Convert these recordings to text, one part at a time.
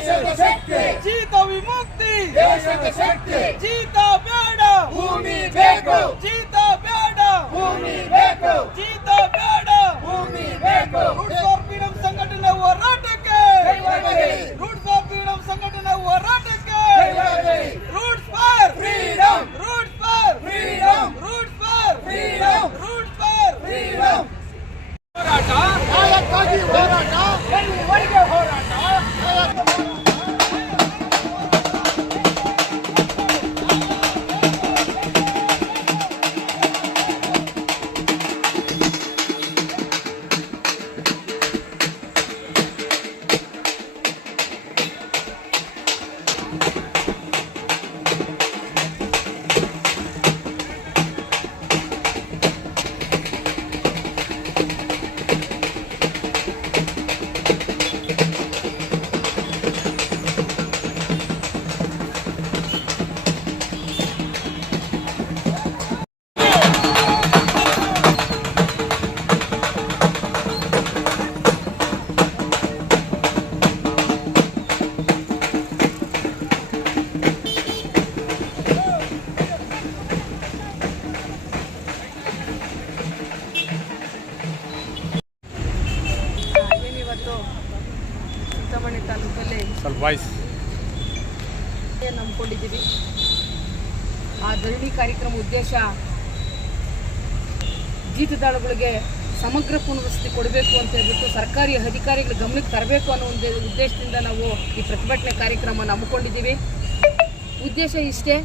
ದೇಶದ ಶಕ್ತಿ. ಜೀತ ವಿಮುಕ್ತಿ. ದೇಶದ ಶಕ್ತಿ. ಜೀತ ಬೇಡ. ಭೂಮಿ ಬೇಕು. ಜೀತ ಬೇಡ. ಭೂಮಿ ಬೇಕು. ಜೀತ ಚಿಂತಾಮಣಿ ತಾಲೂಕಲ್ಲಿ ಸ್ವಲ್ಪ ನಂಬ್ಕೊಂಡಿದ್ದೀವಿ? ಆ ಧರಣಿ ಕಾರ್ಯಕ್ರಮ ಉದ್ದೇಶ ಜೀತದಾಳುಗಳಿಗೆ ಸಮಗ್ರ ಪುನರ್ವಸತಿ ಕೊಡಬೇಕು ಅಂತ ಹೇಳ್ಬಿಟ್ಟು ಸರ್ಕಾರಿ ಅಧಿಕಾರಿಗಳ ಗಮನಕ್ಕೆ ತರಬೇಕು ಅನ್ನೋ ಒಂದು ಉದ್ದೇಶದಿಂದ ನಾವು ಈ ಪ್ರತಿಭಟನೆ ಕಾರ್ಯಕ್ರಮ ಹಮ್ಮಿಕೊಂಡಿದ್ದೀವಿ. ಉದ್ದೇಶ ಇಷ್ಟೇ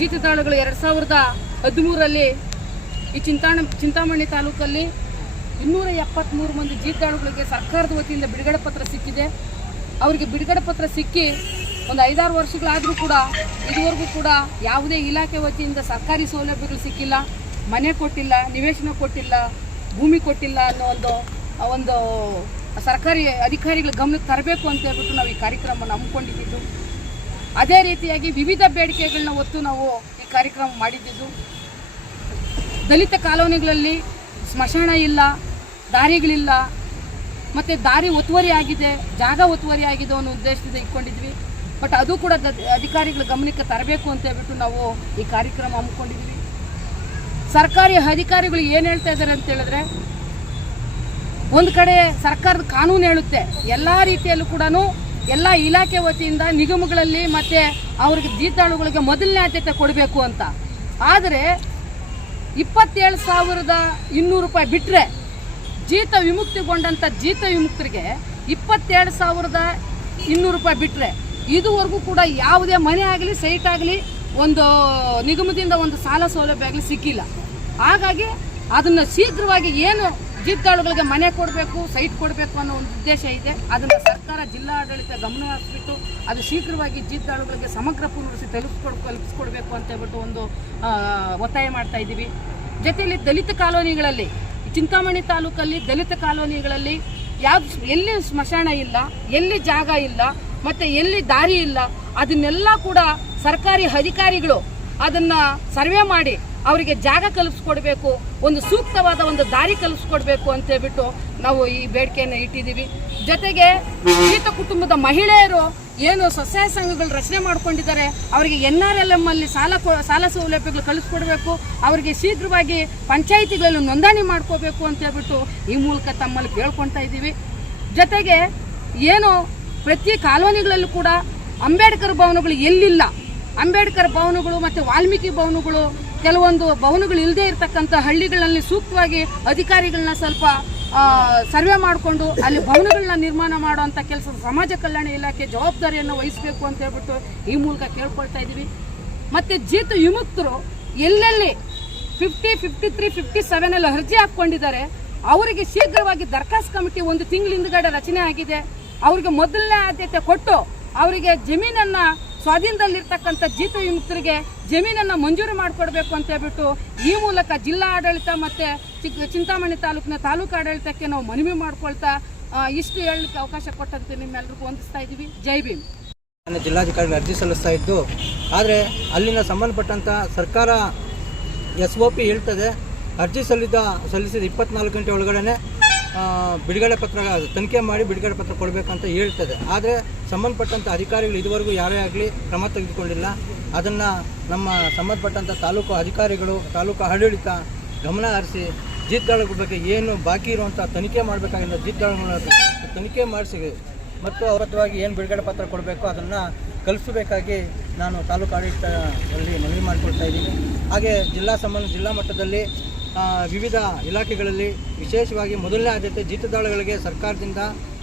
ಜೀತದಾಳುಗಳು ಎರಡು ಸಾವಿರದ ಹದಿಮೂರರಲ್ಲಿ ಈ ಚಿಂತಾಣ ಚಿಂತಾಮಣಿ ತಾಲೂಕಲ್ಲಿ ಇನ್ನೂರ ಎಪ್ಪತ್ತ್ಮೂರು ಮಂದಿ ಜೀತಾಳುಗಳಿಗೆ ಸರ್ಕಾರದ ವತಿಯಿಂದ ಬಿಡುಗಡೆ ಪತ್ರ ಸಿಕ್ಕಿದೆ. ಅವರಿಗೆ ಬಿಡುಗಡೆ ಪತ್ರ ಸಿಕ್ಕಿ ಒಂದು ಐದಾರು ವರ್ಷಗಳಾದರೂ ಕೂಡ ಇದುವರೆಗೂ ಕೂಡ ಯಾವುದೇ ಇಲಾಖೆ ವತಿಯಿಂದ ಸರ್ಕಾರಿ ಸೌಲಭ್ಯಗಳು ಸಿಕ್ಕಿಲ್ಲ. ಮನೆ ಕೊಟ್ಟಿಲ್ಲ, ನಿವೇಶನ ಕೊಟ್ಟಿಲ್ಲ, ಭೂಮಿ ಕೊಟ್ಟಿಲ್ಲ ಅನ್ನೋ ಒಂದು ಒಂದು ಸರ್ಕಾರಿ ಅಧಿಕಾರಿಗಳ ಗಮನಕ್ಕೆ ತರಬೇಕು ಅಂತ ಹೇಳ್ಬಿಟ್ಟು ನಾವು ಈ ಕಾರ್ಯಕ್ರಮವನ್ನು ಹಮ್ಮಿಕೊಂಡಿದ್ದು. ಅದೇ ರೀತಿಯಾಗಿ ವಿವಿಧ ಬೇಡಿಕೆಗಳನ್ನ ಹೊತ್ತು ನಾವು ಈ ಕಾರ್ಯಕ್ರಮ ಮಾಡಿದ್ದು. ದಲಿತ ಕಾಲೋನಿಗಳಲ್ಲಿ ಸ್ಮಶಾನ ಇಲ್ಲ ದಾರಿಗಳಿಲ್ಲ. ಮತ್ತು ದಾರಿ ಒತ್ತುವರಿ ಆಗಿದೆ, ಜಾಗ ಒತ್ತುವರಿ ಆಗಿದೆ ಅನ್ನೋ ಉದ್ದೇಶದಿಂದ ಇಟ್ಕೊಂಡಿದ್ವಿ. ಬಟ್ ಅದು ಕೂಡ ಅಧಿಕಾರಿಗಳ ಗಮನಕ್ಕೆ ತರಬೇಕು ಅಂತ ಹೇಳ್ಬಿಟ್ಟು ನಾವು ಈ ಕಾರ್ಯಕ್ರಮ ಹಮ್ಮಿಕೊಂಡಿದ್ವಿ. ಸರ್ಕಾರಿ ಅಧಿಕಾರಿಗಳು ಏನು ಹೇಳ್ತಾ ಇದ್ದಾರೆ ಅಂತ ಹೇಳಿದ್ರೆ, ಒಂದು ಕಡೆ ಸರ್ಕಾರದ ಕಾನೂನು ಹೇಳುತ್ತೆ. ಎಲ್ಲ ರೀತಿಯಲ್ಲೂ ಕೂಡ ಎಲ್ಲ ಇಲಾಖೆ ವತಿಯಿಂದ ನಿಗಮಗಳಲ್ಲಿ ಮತ್ತೆ ಅವ್ರಿಗೆ ಜೀತಾಳುಗಳಿಗೆ ಮೊದಲನೇ ಆದ್ಯತೆ ಕೊಡಬೇಕು ಅಂತ. ಆದರೆ ಇಪ್ಪತ್ತೇಳು ಸಾವಿರದ ಇನ್ನೂರು ರೂಪಾಯಿ ಬಿಟ್ಟರೆ ಜೀತ ವಿಮುಕ್ತಿಗೊಂಡಂಥ ಜೀತ ವಿಮುಕ್ತರಿಗೆ ಇಪ್ಪತ್ತೆರಡು ಸಾವಿರದ ಇನ್ನೂರು ರೂಪಾಯಿ ಬಿಟ್ಟರೆ ಇದುವರೆಗೂ ಕೂಡ ಯಾವುದೇ ಮನೆ ಆಗಲಿ ಸೈಟ್ ಆಗಲಿ ಒಂದು ನಿಗಮದಿಂದ ಒಂದು ಸಾಲ ಸೌಲಭ್ಯ ಆಗಲಿ ಸಿಕ್ಕಿಲ್ಲ. ಹಾಗಾಗಿ ಅದನ್ನು ಶೀಘ್ರವಾಗಿ ಏನು ಜೀತಾಳುಗಳಿಗೆ ಮನೆ ಕೊಡಬೇಕು ಸೈಟ್ ಕೊಡಬೇಕು ಅನ್ನೋ ಒಂದು ಉದ್ದೇಶ ಇದೆ. ಅದನ್ನು ಸರ್ಕಾರ ಜಿಲ್ಲಾಡಳಿತ ಗಮನ ಹರಿಸ್ಬಿಟ್ಟು ಅದು ಶೀಘ್ರವಾಗಿ ಜೀತಾಳುಗಳಿಗೆ ಸಮಗ್ರ ಪುನರ್ವಸತಿ ತಲುಪಿಸ್ಕೊಡ್, ತಲುಪಿಸ್ಕೊಡ್ಬೇಕು ಅಂತ ಹೇಳ್ಬಿಟ್ಟು ಒಂದು ಒತ್ತಾಯ ಮಾಡ್ತಾ ಇದ್ದೀವಿ. ಜೊತೆಯಲ್ಲಿ ದಲಿತ ಕಾಲೋನಿಗಳಲ್ಲಿ ಚಿಂತಾಮಣಿ ತಾಲೂಕಲ್ಲಿ ದಲಿತ ಕಾಲೋನಿಗಳಲ್ಲಿ ಯಾವ್ದು ಎಲ್ಲಿ ಸ್ಮಶಾನ ಇಲ್ಲ, ಎಲ್ಲಿ ಜಾಗ ಇಲ್ಲ, ಮತ್ತೆ ಎಲ್ಲಿ ದಾರಿ ಇಲ್ಲ, ಅದನ್ನೆಲ್ಲ ಕೂಡ ಸರ್ಕಾರಿ ಅಧಿಕಾರಿಗಳು ಅದನ್ನ ಸರ್ವೆ ಮಾಡಿ ಅವರಿಗೆ ಜಾಗ ಕಲಿಸ್ಕೊಡ್ಬೇಕು, ಒಂದು ಸೂಕ್ತವಾದ ಒಂದು ದಾರಿ ಕಲಿಸ್ಕೊಡ್ಬೇಕು ಅಂತ ಹೇಳ್ಬಿಟ್ಟು ನಾವು ಈ ಬೇಡಿಕೆಯನ್ನು ಇಟ್ಟಿದ್ದೀವಿ. ಜೊತೆಗೆ ಜೀತ ಕುಟುಂಬದ ಮಹಿಳೆಯರು ಏನು ಸ್ವಸಹಾಯ ಸಂಘಗಳು ರಚನೆ ಮಾಡ್ಕೊಂಡಿದ್ದಾರೆ, ಅವರಿಗೆ ಎನ್ ಆರ್ ಎಲ್ ಎಂ ಅಲ್ಲಿ ಸಾಲ ಸಾಲ ಸೌಲಭ್ಯಗಳು ಕಳಿಸ್ಕೊಡ್ಬೇಕು, ಅವರಿಗೆ ಶೀಘ್ರವಾಗಿ ಪಂಚಾಯಿತಿಗಳಲ್ಲಿ ನೋಂದಣಿ ಮಾಡ್ಕೋಬೇಕು ಅಂತ ಹೇಳ್ಬಿಟ್ಟು ಈ ಮೂಲಕ ತಮ್ಮಲ್ಲಿ ಕೇಳ್ಕೊಳ್ತಾ ಇದ್ದೀವಿ. ಜೊತೆಗೆ ಏನು ಪ್ರತಿ ಕಾಲೋನಿಗಳಲ್ಲೂ ಕೂಡ ಅಂಬೇಡ್ಕರ್ ಭವನಗಳು ಎಲ್ಲಿಲ್ಲ. ಅಂಬೇಡ್ಕರ್ ಭವನಗಳು ಮತ್ತು ವಾಲ್ಮೀಕಿ ಭವನಗಳು ಕೆಲವೊಂದು ಭವನಗಳು ಇಲ್ಲದೆ ಇರತಕ್ಕಂಥ ಹಳ್ಳಿಗಳಲ್ಲಿ ಸೂಕ್ತವಾಗಿ ಅಧಿಕಾರಿಗಳನ್ನ ಸ್ವಲ್ಪ ಸರ್ವೆ ಮಾಡಿಕೊಂಡು ಅಲ್ಲಿ ಭವನಗಳನ್ನ ನಿರ್ಮಾಣ ಮಾಡುವಂಥ ಕೆಲಸ ಸಮಾಜ ಕಲ್ಯಾಣ ಇಲಾಖೆ ಜವಾಬ್ದಾರಿಯನ್ನು ವಹಿಸಬೇಕು ಅಂತ ಹೇಳ್ಬಿಟ್ಟು ಈ ಮೂಲಕ ಕೇಳ್ಕೊಳ್ತಾ ಇದ್ದೀವಿ ಮತ್ತು ಜೀತ ವಿಮುಕ್ತರು ಎಲ್ಲೆಲ್ಲಿ ಫಿಫ್ಟಿ ಫಿಫ್ಟಿ ತ್ರೀ ಫಿಫ್ಟಿ ಸೆವೆನಲ್ಲಿ ಅರ್ಜಿ ಹಾಕ್ಕೊಂಡಿದ್ದಾರೆ, ಅವರಿಗೆ ಶೀಘ್ರವಾಗಿ ದರ್ಖಾಸ್ತು ಕಮಿಟಿ ಒಂದು ತಿಂಗಳ ಹಿಂದ್ಗಡೆ ರಚನೆ ಆಗಿದೆ. ಅವರಿಗೆ ಮೊದಲನೇ ಆದ್ಯತೆ ಕೊಟ್ಟು ಅವರಿಗೆ ಜಮೀನನ್ನು ಸ್ವಾಧೀನದಲ್ಲಿರ್ತಕ್ಕಂಥ ಜೀತ ವಿಮುಕ್ತರಿಗೆ ಜಮೀನನ್ನು ಮಂಜೂರು ಮಾಡಿಕೊಡ್ಬೇಕು ಅಂತ ಹೇಳ್ಬಿಟ್ಟು ಈ ಮೂಲಕ ಜಿಲ್ಲಾ ಆಡಳಿತ ಮತ್ತೆ ಚಿಕ್ಕ ಚಿಂತಾಮಣಿ ತಾಲೂಕಿನ ತಾಲೂಕು ಆಡಳಿತಕ್ಕೆ ನಾವು ಮನವಿ ಮಾಡ್ಕೊಳ್ತಾ ಇಷ್ಟು ಹೇಳಲಿಕ್ಕೆ ಅವಕಾಶ ಕೊಟ್ಟಂತೆ ನಿಮ್ಮೆಲ್ಲರಿಗೂ ವಂದಿಸ್ತಾ ಇದ್ದೀವಿ. ಜೈ ಭೀಮ್. ನಾನು ಜಿಲ್ಲಾಧಿಕಾರಿಗೆ ಅರ್ಜಿ ಸಲ್ಲಿಸ್ತಾ ಇದ್ದು, ಆದರೆ ಅಲ್ಲಿನ ಸಂಬಂಧಪಟ್ಟಂಥ ಸರ್ಕಾರ ಎಸ್ ಒ ಪಿ ಹೇಳ್ತದೆ, ಅರ್ಜಿ ಸಲ್ಲಿದ, ಸಲ್ಲಿಸಿದ ಇಪ್ಪತ್ನಾಲ್ಕು ಗಂಟೆ ಒಳಗಡೆ ಬಿಡುಗಡೆ ಪತ್ರ, ತನಿಖೆ ಮಾಡಿ ಬಿಡುಗಡೆ ಪತ್ರ ಕೊಡಬೇಕಂತ ಹೇಳ್ತದೆ. ಆದರೆ ಸಂಬಂಧಪಟ್ಟಂಥ ಅಧಿಕಾರಿಗಳು ಇದುವರೆಗೂ ಯಾರೇ ಆಗಲಿ ಕ್ರಮ ತೆಗೆದುಕೊಂಡಿಲ್ಲ. ಅದನ್ನು ನಮ್ಮ ಸಂಬಂಧಪಟ್ಟಂಥ ತಾಲೂಕು ಅಧಿಕಾರಿಗಳು, ತಾಲೂಕು ಆಡಳಿತ ಗಮನ ಹರಿಸಿ ಜಿದ್ದಾಳುಗಳ ಬಗ್ಗೆ ಏನು ಬಾಕಿ ಇರುವಂಥ ತನಿಖೆ ಮಾಡಬೇಕಾಗಿಲ್ಲ ಜಿದ್ದಾಳುಗಳ ತನಿಖೆ ಮಾಡಿಸಿ ಮತ್ತು ಅವರತ್ವಾಗಿ ಏನು ಬಿಡುಗಡೆ ಪತ್ರ ಕೊಡಬೇಕು ಅದನ್ನು ಕಲಿಸಬೇಕಾಗಿ ನಾನು ತಾಲೂಕು ಆಡಳಿತದಲ್ಲಿ ಮನವಿ ಮಾಡಿಕೊಳ್ತಾ ಇದ್ದೀನಿ. ಹಾಗೆ ಜಿಲ್ಲಾ ಸಂಬಂಧ ಜಿಲ್ಲಾ ಮಟ್ಟದಲ್ಲಿ ವಿವಿಧ ಇಲಾಖೆಗಳಲ್ಲಿ ವಿಶೇಷವಾಗಿ ಮೊದಲನೇ ಆದ್ಯತೆ ಜೀತದಾಳುಗಳಿಗೆ ಸರ್ಕಾರದಿಂದ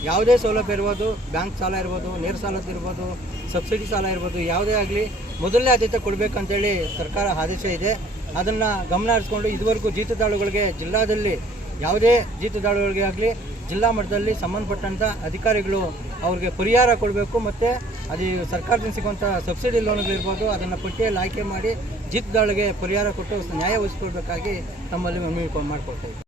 ಯಾವುದೇ ಸೌಲಭ್ಯ ಇರ್ಬೋದು, ಬ್ಯಾಂಕ್ ಸಾಲ ಇರ್ಬೋದು, ನೇರ ಸಾಲದ್ದು ಇರ್ಬೋದು, ಸಬ್ಸಿಡಿ ಸಾಲ ಇರ್ಬೋದು, ಯಾವುದೇ ಆಗಲಿ ಮೊದಲನೇ ಆದ್ಯತೆ ಕೊಡಬೇಕಂತೇಳಿ ಸರ್ಕಾರ ಆದೇಶ ಇದೆ. ಅದನ್ನು ಗಮನ ಹರಿಸ್ಕೊಂಡು ಇದುವರೆಗೂ ಜೀತದಾಳುಗಳಿಗೆ ಜಿಲ್ಲಾದಲ್ಲಿ ಯಾವುದೇ ಜೀತದಾಳುಗಳಿಗೆ ಆಗಲಿ ಜಿಲ್ಲಾ ಮಟ್ಟದಲ್ಲಿ ಸಂಬಂಧಪಟ್ಟಂಥ ಅಧಿಕಾರಿಗಳು ಅವ್ರಿಗೆ ಪರಿಹಾರ ಕೊಡಬೇಕು ಮತ್ತು ಅದು ಸರ್ಕಾರದಿಂದ ಸಿಗುವಂಥ ಸಬ್ಸಿಡಿ ಲೋನ್ಗಳಿರ್ಬೋದು ಅದನ್ನು ಪಟ್ಟಿಯಲ್ಲಿ ಆಯ್ಕೆ ಮಾಡಿ ಜೀತದಾಳಿಗೆ ಪರಿಹಾರ ಕೊಟ್ಟು ನ್ಯಾಯ ಒದಗಿಸ್ಕೊಳ್ಬೇಕಾಗಿ ತಮ್ಮಲ್ಲಿ ಮನವಿ ಮಾಡ್ಕೊಳ್ತಾ ಇದ್ದೀನಿ